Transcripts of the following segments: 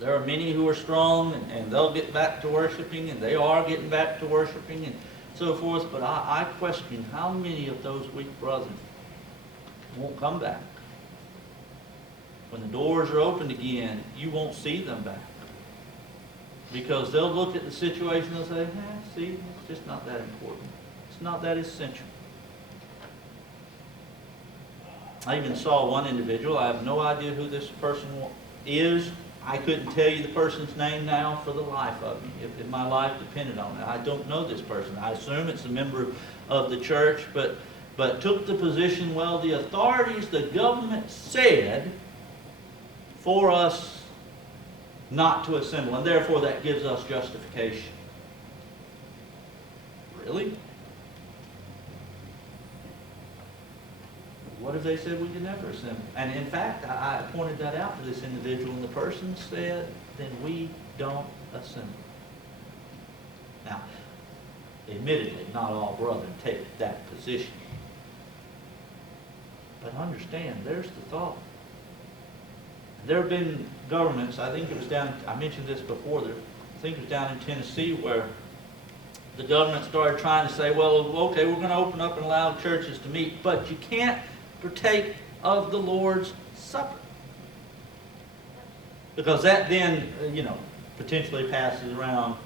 There are many who are strong, and they'll get back to worshiping, and they are getting back to worshiping, and so forth. But I question how many of those weak brothers won't come back. When the doors are opened again, you won't see them back. Because they'll look at the situation and say, see, it's just not that important. It's not that essential. I even saw one individual. I have no idea who this person is. I couldn't tell you the person's name now for the life of me, if my life depended on it. I don't know this person. I assume it's a member of the church, but took the position, well, the authorities, the government said for us not to assemble, and therefore that gives us justification. Really? What if they said we could never assemble? And in fact, I pointed that out to this individual, and the person said, then we don't assemble. Now, admittedly, not all brethren take that position. But understand, there's the thought. There have been governments, I think it was down, I mentioned this before, I think it was down in Tennessee, where the government started trying to say, well, okay, we're going to open up and allow churches to meet, but you can't partake of the Lord's Supper. Because that then, potentially passes around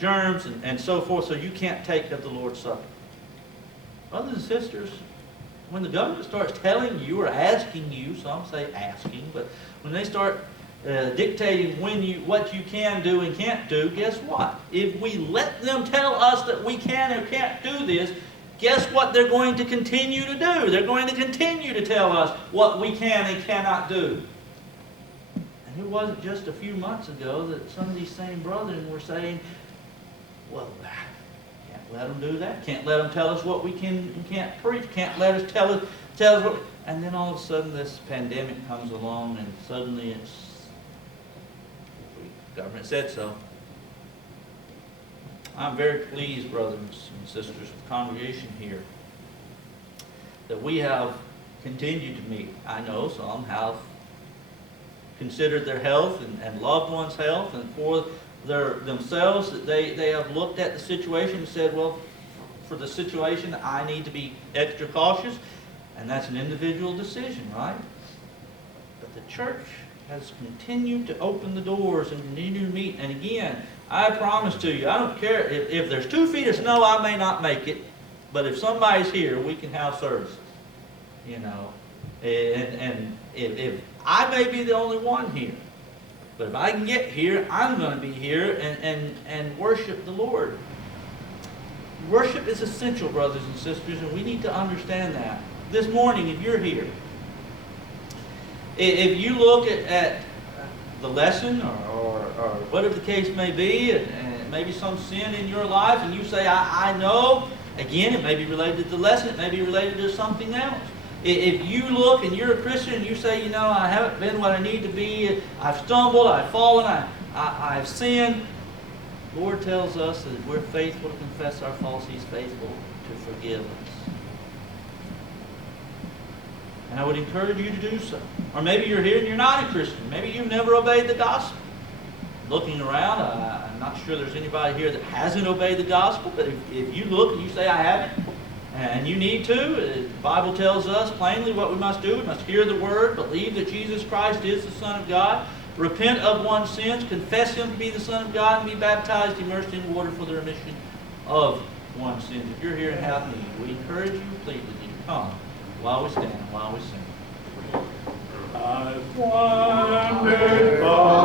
germs and so forth, so you can't take of the Lord's Supper. Brothers and sisters, when the government starts telling you or asking you, some say asking, but when they start dictating what you can do and can't do, guess what? If we let them tell us that we can or can't do this, guess what they're going to continue to do? They're going to continue to tell us what we can and cannot do. And it wasn't just a few months ago that some of these same brethren were saying, well, can't let them do that. Can't let them tell us what we can and can't preach. Can't let us tell us what... And then all of a sudden this pandemic comes along, and suddenly the government said so. I'm very pleased, brothers and sisters, with the congregation here, that we have continued to meet. I know some have considered their health and loved ones' health, and for themselves, that they have looked at the situation and said, well, for the situation, I need to be extra cautious, and that's an individual decision, right? But the church has continued to open the doors and continue to meet. And again, I promise to you, I don't care if there's 2 feet of snow, I may not make it, but if somebody's here, we can have services, and if I may be the only one here, but if I can get here, I'm going to be here and worship the Lord. Worship is essential, brothers and sisters, and we need to understand that. This morning, if you're here, if you look at the lesson or whatever the case may be, and maybe some sin in your life, and you say, I know, again, it may be related to the lesson, it may be related to something else. If you look and you're a Christian and you say, I haven't been what I need to be, I've stumbled, I've fallen, I've sinned, the Lord tells us that if we're faithful to confess our faults, He's faithful to forgive us. And I would encourage you to do so. Or maybe you're here and you're not a Christian. Maybe you've never obeyed the gospel. Looking around, I'm not sure there's anybody here that hasn't obeyed the gospel, but if you look and you say, I haven't, and you need to, the Bible tells us plainly what we must do. We must hear the word, believe that Jesus Christ is the Son of God, repent of one's sins, confess Him to be the Son of God, and be baptized, immersed in water for the remission of one's sins. If you're here and have need, we encourage you, please, that you come while we stand, while we sing. I've wandered far.